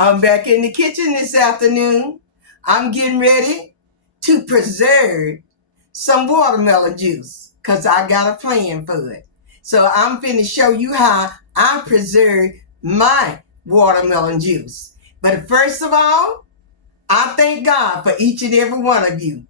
I'm back in the kitchen this afternoon. I'm getting ready to preserve some watermelon juice because I got a plan for it. So I'm finna show you how I preserve my watermelon juice. But first of all, I thank God for each and every one of you.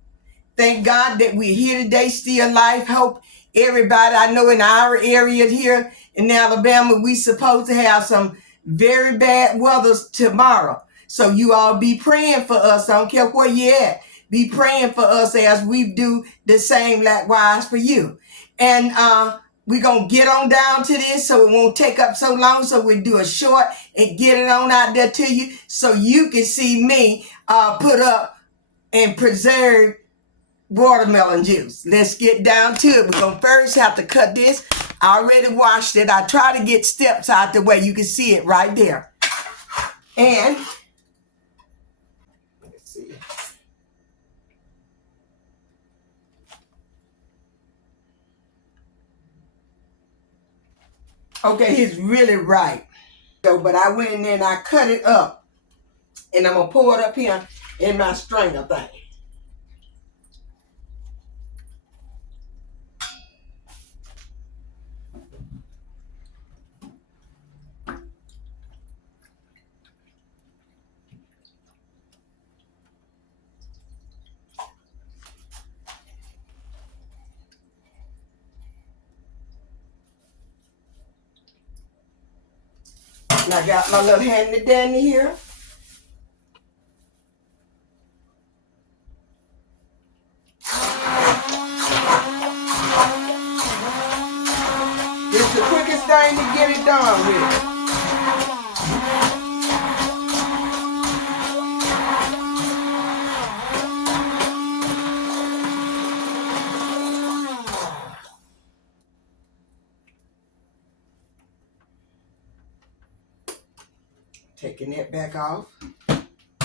Thank God that we're here today, still alive. Hope everybody, I know in our area here in Alabama, we supposed to have some very bad weather tomorrow. So you all be praying for us. I don't care where you at. Be praying for us as we do the same likewise for you. And we're going to get on down to this so it won't take up so long. So we'll do a short and get it on out there to you so you can see me put up and preserve watermelon juice. Let's get down to it. We're going to first have to cut this. I already washed it. I try to get steps out the way. You can see it right there. And let's see. Okay, he's really right. So, but I went in there and I cut it up. And I'm going to pour it up here in my strainer thing. And I got my little handy dandy here. It's the quickest thing to get it done with. Taking that back off,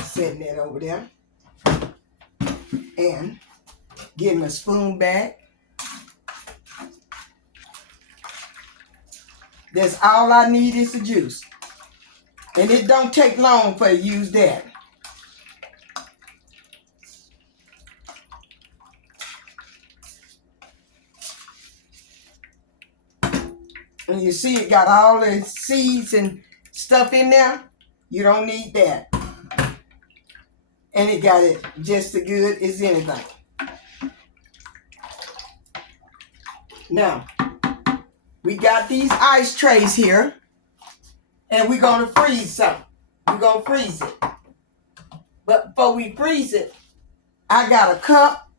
setting that over there, and getting a spoon back. That's all I need is the juice. And it don't take long for you to use that. And you see it got all the seeds and stuff in there. You don't need that. And it got it just as good as anything. Now, we got these ice trays here. And we're going to freeze some. We're going to freeze it. But before we freeze it, I got a cup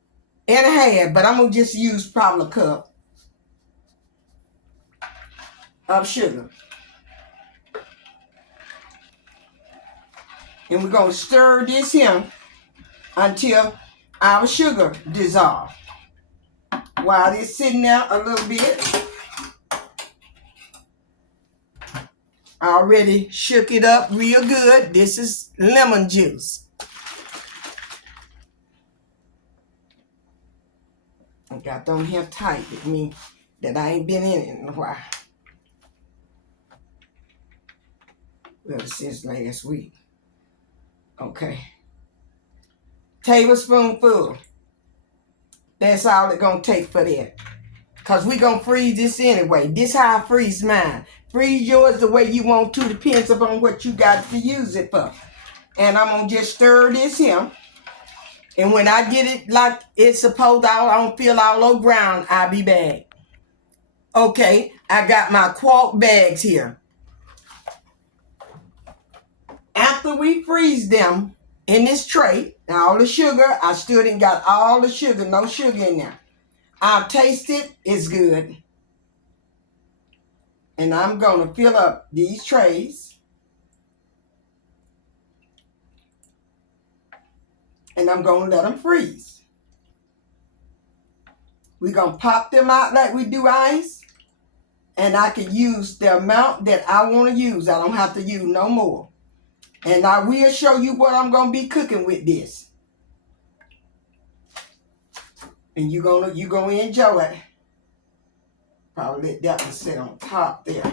and a half. But I'm going to just use probably a cup of sugar. And we're going to stir this here until our sugar dissolves. While it's sitting there a little bit, I already shook it up real good. This is lemon juice. I got on here tight. It means that I ain't been in it in a while. Well, since last week. Okay. Tablespoonful. That's all it's going to take for that. Because we're going to freeze this anyway. This how I freeze mine. Freeze yours the way you want to. Depends upon what you got to use it for. And I'm going to just stir this here. And when I get it like it's supposed to, I don't feel all over brown, I'll be back. Okay, I got my quart bags here. After we freeze them in this tray, now all the sugar, I still didn't got all the sugar, no sugar in there. I'll taste it, it's good. And I'm going to fill up these trays. And I'm going to let them freeze. We're going to pop them out like we do ice. And I can use the amount that I want to use. I don't have to use no more. And I will show you what I'm going to be cooking with this. And you're gonna enjoy it. Probably let that one sit on top there.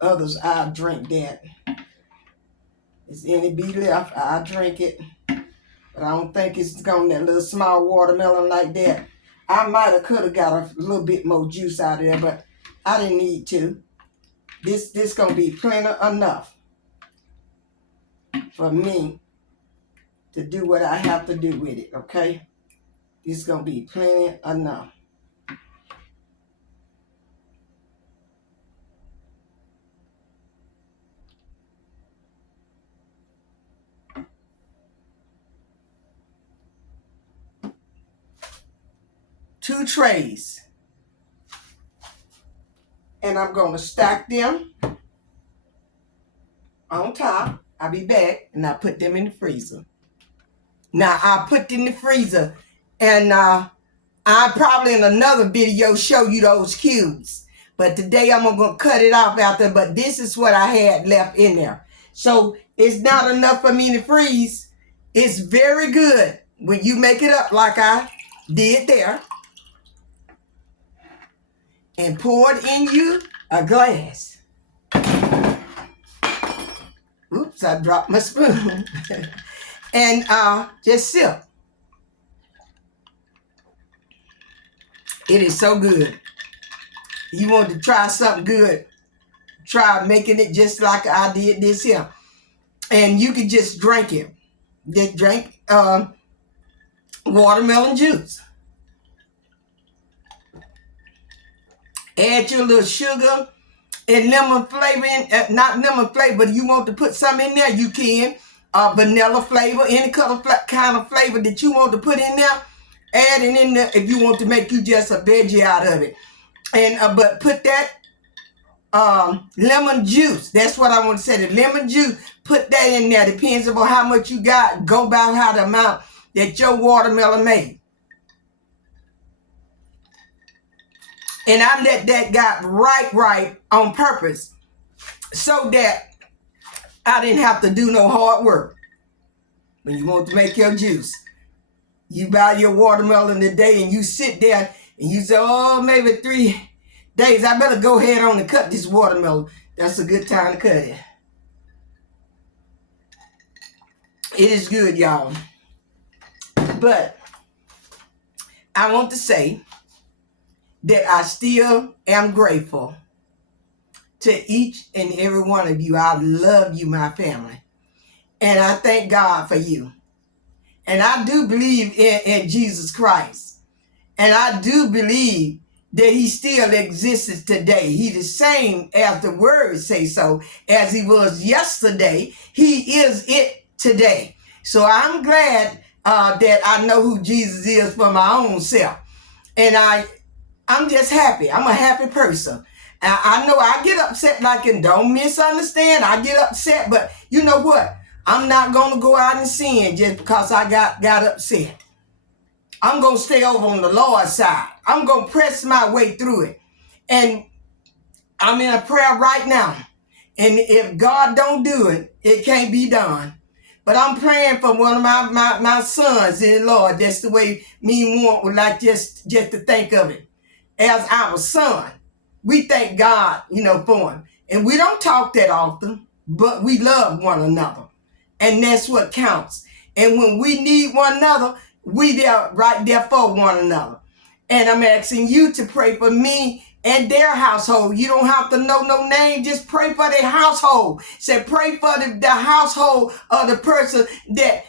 Others, I'll drink that. Is any be left, I'll drink it. But I don't think it's going that little small watermelon like that. I might have could have got a little bit more juice out of there, but I didn't need to. This gonna be plenty enough for me to do what I have to do with it, okay? This gonna be plenty enough. Two trays. And I'm gonna stack them on top. I'll be back and I'll put them in the freezer. Now I'll put them in the freezer and I'll probably in another video show you those cubes. But today I'm gonna cut it off after, but this is what I had left in there. So it's not enough for me to freeze. It's very good when you make it up like I did there. And pour it in you a glass. Oops, I dropped my spoon. And just sip. It is so good. You want to try something good, try making it just like I did this here. And you can just drink it. Just drink watermelon juice. Add your little sugar and lemon flavor in, not lemon flavor, but you want to put some in there, you can. Vanilla flavor, any kind of flavor that you want to put in there, add it in there if you want to make you just a veggie out of it. And but put that lemon juice, that's what I want to say, the lemon juice, put that in there. Depends upon how much you got. Go by how the amount that your watermelon made. And I let that get right on purpose so that I didn't have to do no hard work. When you want to make your juice, you buy your watermelon today and you sit there and you say, oh, maybe 3 days, I better go ahead on and cut this watermelon. That's a good time to cut it. It is good, y'all. But I want to say that I still am grateful to each and every one of you. I love you, my family. And I thank God for you. And I do believe in Jesus Christ. And I do believe that he still exists today. He the same as the words say so, as he was yesterday. He is it today. So I'm glad that I know who Jesus is for my own self. And I'm just happy. I'm a happy person. I know I get upset, like, and don't misunderstand. I get upset, but you know what? I'm not going to go out and sin just because I got upset. I'm going to stay over on the Lord's side. I'm going to press my way through it. And I'm in a prayer right now. And if God don't do it, it can't be done. But I'm praying for one of my sons in the Lord. That's the way me and one would like just to think of it. As our son. We thank God, for him. And we don't talk that often, but we love one another. And that's what counts. And when we need one another, we there right there for one another. And I'm asking you to pray for me and their household. You don't have to know no name. Just pray for their household. Say, pray for the household of the person that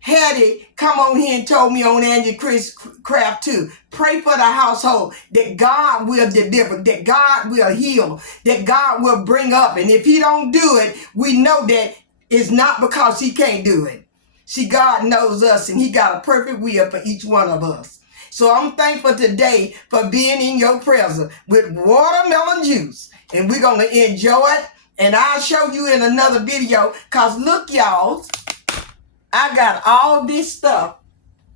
had it come on here and told me on Angie Chris Craft too. Pray for the household that God will deliver, that God will heal, that God will bring up. And if he don't do it, we know that it's not because he can't do it. See, God knows us and he got a perfect will for each one of us. So I'm thankful today for being in your presence with watermelon juice. And we're going to enjoy it. And I'll show you in another video. Because look, y'all, I got all this stuff.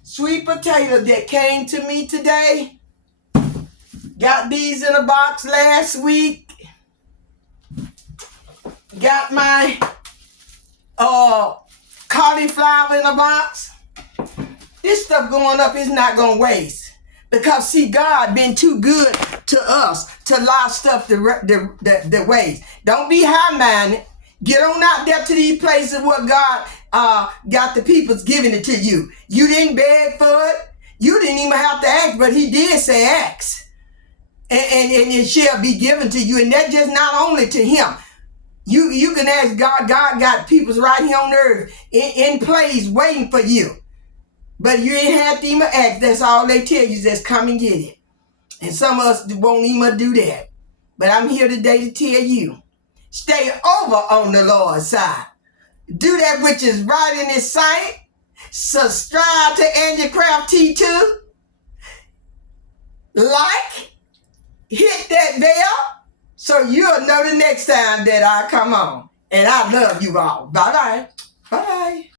Sweet potato that came to me today. Got these in a box last week. Got my cauliflower in a box. This stuff going up is not going to waste. Because see, God been too good to us to allow stuff the ways. Don't be high-minded. Get on out there to these places where God got the people's giving it to you. You didn't beg for it. You didn't even have to ask, but he did say ask. And it shall be given to you. And that's just not only to him. You can ask God. God got people's right here on earth in place waiting for you. But you ain't have to even ask. That's all they tell you, just come and get it. And some of us won't even do that. But I'm here today to tell you, stay over on the Lord's side. Do that which is right in his sight. Subscribe to Angie Craft T2. Like, hit that bell, so you'll know the next time that I come on. And I love you all. Bye-bye. Bye.